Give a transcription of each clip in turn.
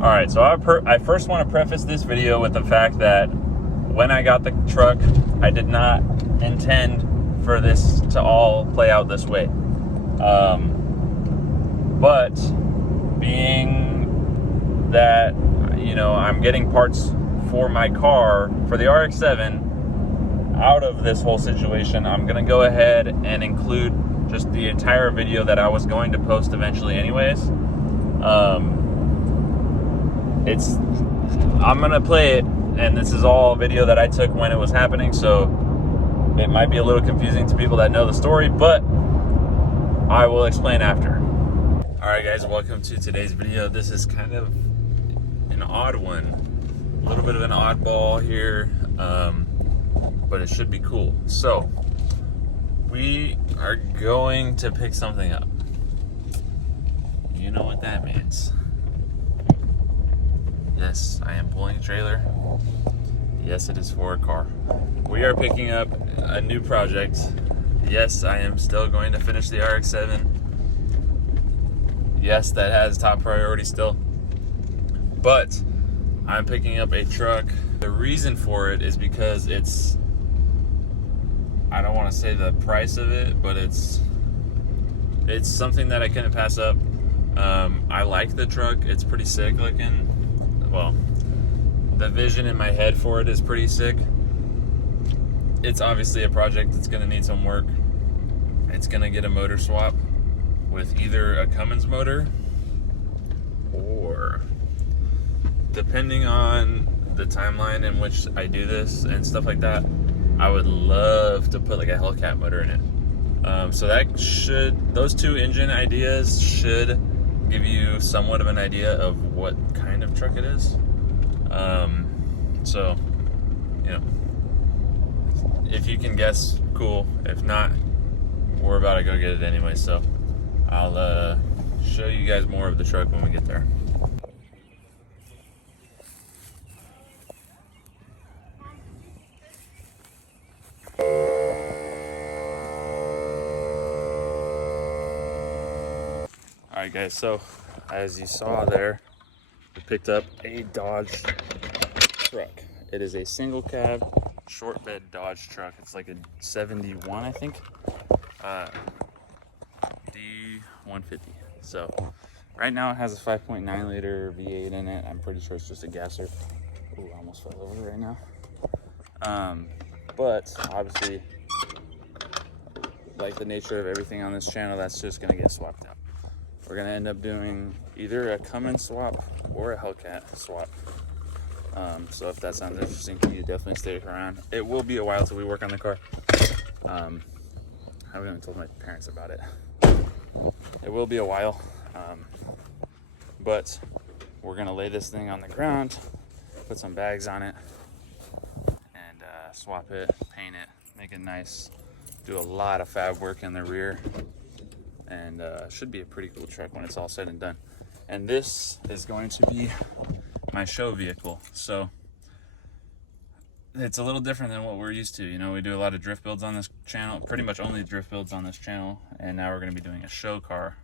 All right, so I first want to preface this video with the fact that when I got the truck, I did not intend for this to all play out this way. But being that, you know, I'm getting parts for my car, for the RX-7, out of this whole situation, I'm going to go ahead and include just the entire video that I was going to post eventually anyways. I'm gonna play it, and this is all video that I took when it was happening, so it might be a little confusing to people that know the story, but I will explain after. All right, guys, welcome to today's video. This is kind of an odd one, a little bit of an oddball here, but it should be cool. So we are going to pick something up. You know what that means. Yes, I am pulling a trailer. Yes, it is for a car. We are picking up a new project. Yes, I am still going to finish the RX-7. Yes, that has top priority still. But I'm picking up a truck. The reason for it is because it's, I don't want to say the price of it, but it's something that I couldn't pass up. I like the truck. It's pretty sick looking. Well, the vision in my head for it is pretty sick. It's obviously a project that's going to need some work. It's going to get a motor swap with either a Cummins motor or, depending on the timeline in which I do this and stuff like that, I would love to put like a Hellcat motor in it. So those two engine ideas should give you somewhat of an idea of what kind of truck it is. So, you know, if you can guess, cool. If not, we're about to go get it anyway. So I'll show you guys more of the truck when we get there. All right, guys, so as you saw there, we picked up a Dodge truck. It is a single cab, short bed Dodge truck. It's like a 71, I think, D150. So right now it has a 5.9 liter V8 in it. I'm pretty sure it's just a gasser. Ooh, I almost fell over right now. But obviously, like the nature of everything on this channel, that's just gonna get swapped out. We're gonna end up doing either a Cummins swap or a Hellcat swap. So if that sounds interesting to you, definitely stay around. It will be a while till we work on the car. I haven't even told my parents about it. It will be a while, but we're gonna lay this thing on the ground, put some bags on it, and swap it, paint it, make it nice, do a lot of fab work in the rear, and should be a pretty cool truck when it's all said and done. And this is going to be my show vehicle. So it's a little different than what we're used to. You know, we do a lot of drift builds on this channel, pretty much only drift builds on this channel, and now we're going to be doing a show car.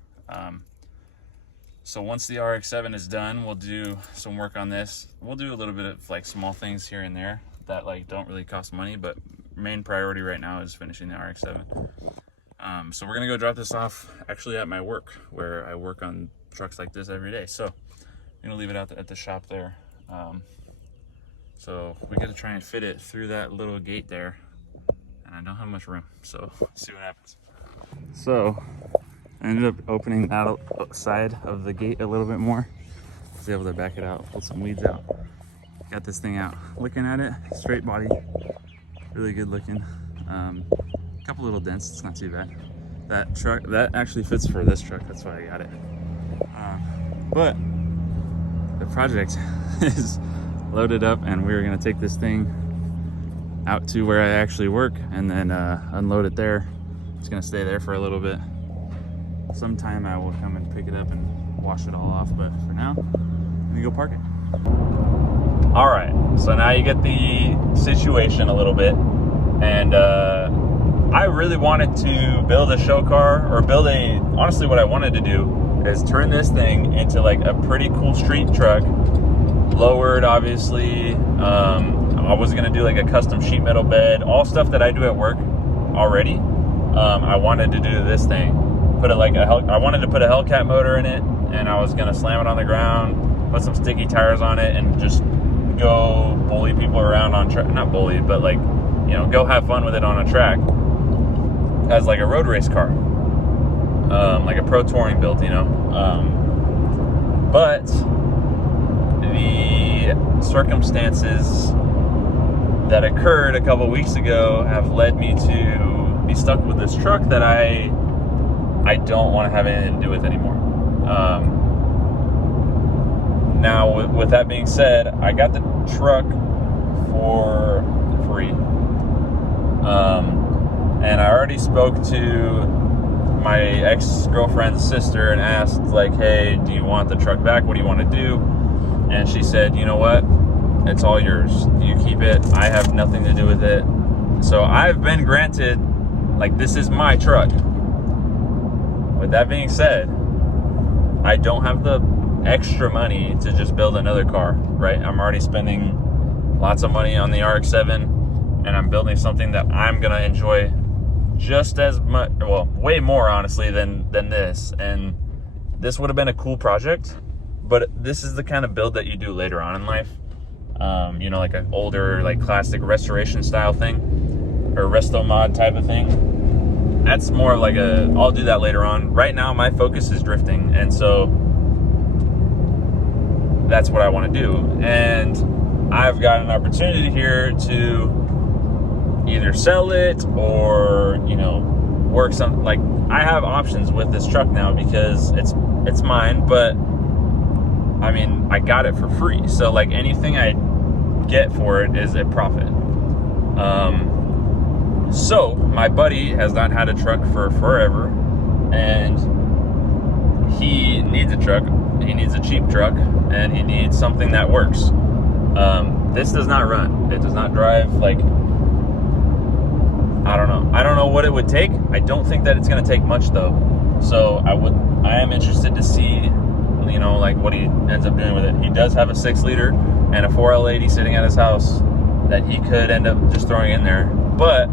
So once the RX-7 is done, we'll do some work on this. We'll do a little bit of like small things here and there that like don't really cost money, but main priority right now is finishing the RX-7. So we're gonna go drop this off actually at my work, where I work on trucks like this every day. So I'm gonna leave it out at the shop there. So we gotta try and fit it through that little gate there, and I don't have much room, so let's see what happens. So I ended up opening that side of the gate a little bit more. I was able to back it out, pull some weeds out. Got this thing out. Looking at it, straight body, really good looking. Couple little dents, it's not too bad. That truck, that actually fits for this truck, that's why I got it. But the project is loaded up, and we're gonna take this thing out to where I actually work and then unload it there. It's gonna stay there for a little bit. Sometime I will come and pick it up and wash it all off, but for now, I'm gonna go park it. All right, so now you get the situation a little bit, and I really wanted to build a show car, or honestly what I wanted to do is turn this thing into like a pretty cool street truck lowered, obviously. I was gonna do like a custom sheet metal bed, all stuff that I do at work already. I wanted to do this thing, I wanted to put a Hellcat motor in it, and I was gonna slam it on the ground, put some sticky tires on it, and just go bully people around on track. Not bully, but like, you know, go have fun with it on a track as like a road race car, like a pro touring build, you know. But the circumstances that occurred a couple weeks ago have led me to be stuck with this truck that I don't want to have anything to do with anymore. Now, with that being said, I got the truck for free. And I already spoke to my ex-girlfriend's sister and asked, like, hey, do you want the truck back? What do you want to do? And she said, you know what? It's all yours. You keep it. I have nothing to do with it. So I've been granted, like, this is my truck. With that being said, I don't have the extra money to just build another car, right? I'm already spending lots of money on the RX-7, and I'm building something that I'm gonna enjoy just as much, well, way more honestly than this. And this would have been a cool project, but this is the kind of build that you do later on in life. You know, like an older, like classic restoration style thing, or resto mod type of thing. That's more of like I'll do that later on. Right now, my focus is drifting, and so that's what I want to do. And I've got an opportunity here to either sell it or, you know, work some, like, I have options with this truck now because it's mine, but I mean, I got it for free. So like anything I get for it is a profit. So my buddy has not had a truck for forever, and he needs a truck. He needs a cheap truck, and he needs something that works. This does not run. It does not drive. Like, I don't know what it would take. I don't think that it's going to take much though. So I am interested to see, you know, like what he ends up doing with it. He does have a 6-liter and a 4L80 sitting at his house that he could end up just throwing in there. But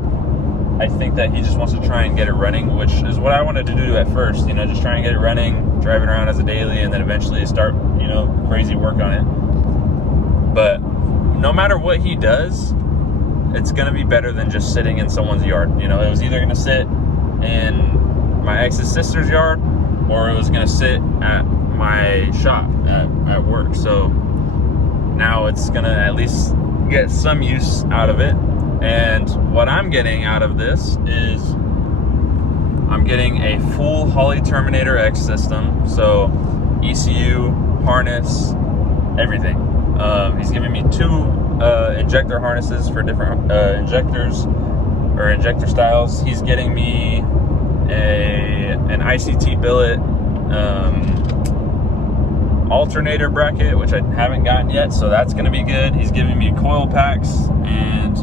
I think that he just wants to try and get it running, which is what I wanted to do at first, you know, just try and get it running, driving around as a daily, and then eventually start, you know, crazy work on it. But no matter what he does, it's going to be better than just sitting in someone's yard. You know, it was either going to sit in my ex's sister's yard, or it was going to sit at my shop at work. So now it's going to at least get some use out of it. And what I'm getting out of this is I'm getting a full Holley Terminator X system. So ECU, harness, everything. He's giving me 2 injector harnesses for different injectors or injector styles. He's getting me an ICT billet alternator bracket, which I haven't gotten yet, so that's going to be good. He's giving me coil packs, and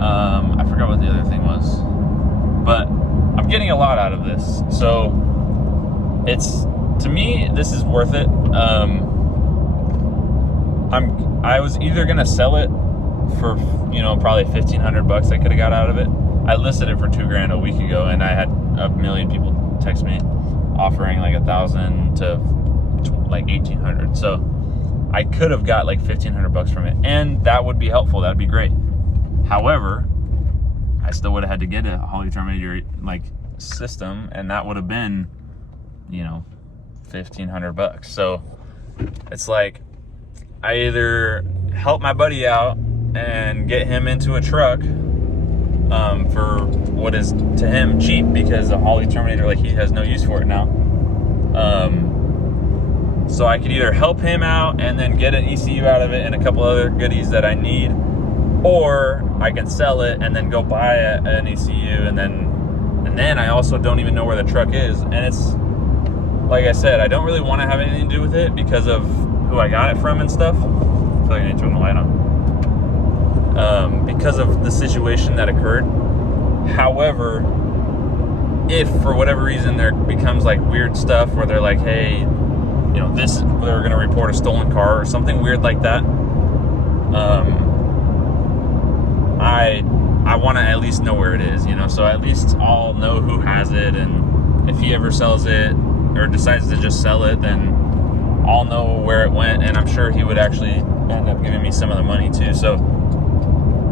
I forgot what the other thing was, but I'm getting a lot out of this. So to me, this is worth it. I was either gonna sell it for, you know, probably $1,500 I could have got out of it. I listed it for $2,000 a week ago, and I had a million people text me offering like $1,000 to like $1,800. So I could have got like $1,500 from it, and that would be helpful. That'd be great. However, I still would have had to get a Holley Terminator like system, and that would have been, you know, $1,500. So it's like I either help my buddy out and get him into a truck for what is to him cheap, because the Holley Terminator, like, he has no use for it now. So I could either help him out and then get an ECU out of it and a couple other goodies that I need, or I can sell it and then go buy an ECU, and then I also don't even know where the truck is. And it's, like I said, I don't really want to have anything to do with it because of who I got it from and stuff. I feel like I need to turn the light on. Because of the situation that occurred. However, if for whatever reason there becomes like weird stuff where they're like, hey, you know, they're going to report a stolen car or something weird like that, I want to at least know where it is, you know, so at least I'll know who has it, and if he ever sells it or decides to just sell it, then I'll know where it went, and I'm sure he would actually end up giving me some of the money too. So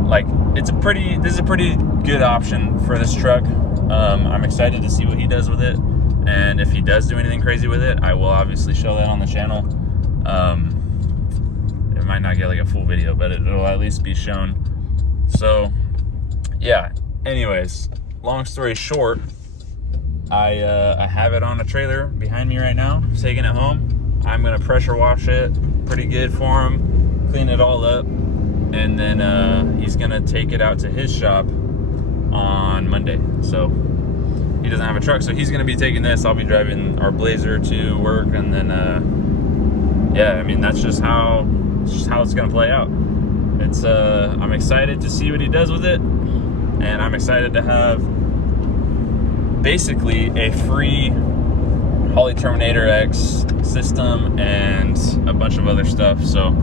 like, this is a pretty good option for this truck. I'm excited to see what he does with it, and if he does do anything crazy with it, I will obviously show that on the channel. It might not get like a full video, but it'll at least be shown. So yeah, anyways, long story short, I have it on a trailer behind me right now, taking it home. I'm gonna pressure wash it pretty good for him, clean it all up, and then he's gonna take it out to his shop on Monday. So he doesn't have a truck, so he's gonna be taking this. I'll be driving our Blazer to work, and then yeah, I mean, that's just how it's gonna play out. It's I'm excited to see what he does with it, and I'm excited to have basically a free Holley Terminator X system and a bunch of other stuff. So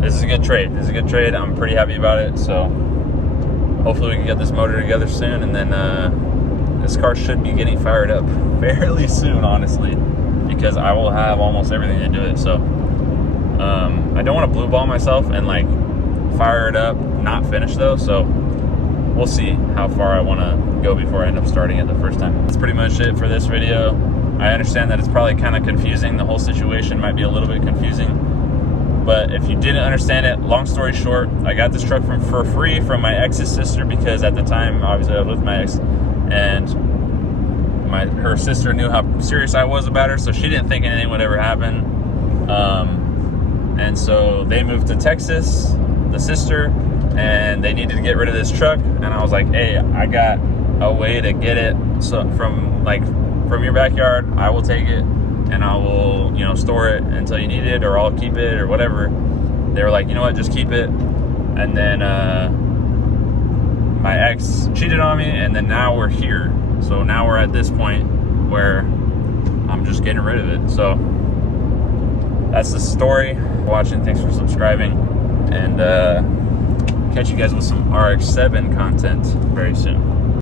this is a good trade. I'm pretty happy about it. So hopefully we can get this motor together soon, and then this car should be getting fired up fairly soon, honestly, because I will have almost everything to do it. So I don't want to blue ball myself and like fire it up, not finish though. So we'll see how far I want to go before I end up starting it the first time. That's pretty much it for this video. I understand that it's probably kind of confusing. The whole situation might be a little bit confusing, but if you didn't understand it, long story short, I got this truck for free from my ex's sister, because at the time, obviously, I was with my ex, and her sister knew how serious I was about her, so she didn't think anything would ever happen. And so they moved to Texas, the sister, and they needed to get rid of this truck, and I was like, hey, I got a way to get it from your backyard. I will take it, and I will, you know, store it until you need it, or I'll keep it, or whatever. They were like, you know what, just keep it. And then my ex cheated on me, and then now we're here. So now we're at this point where I'm just getting rid of it. So that's the story. Watching, thanks for subscribing, and catch you guys with some RX-7 content very soon.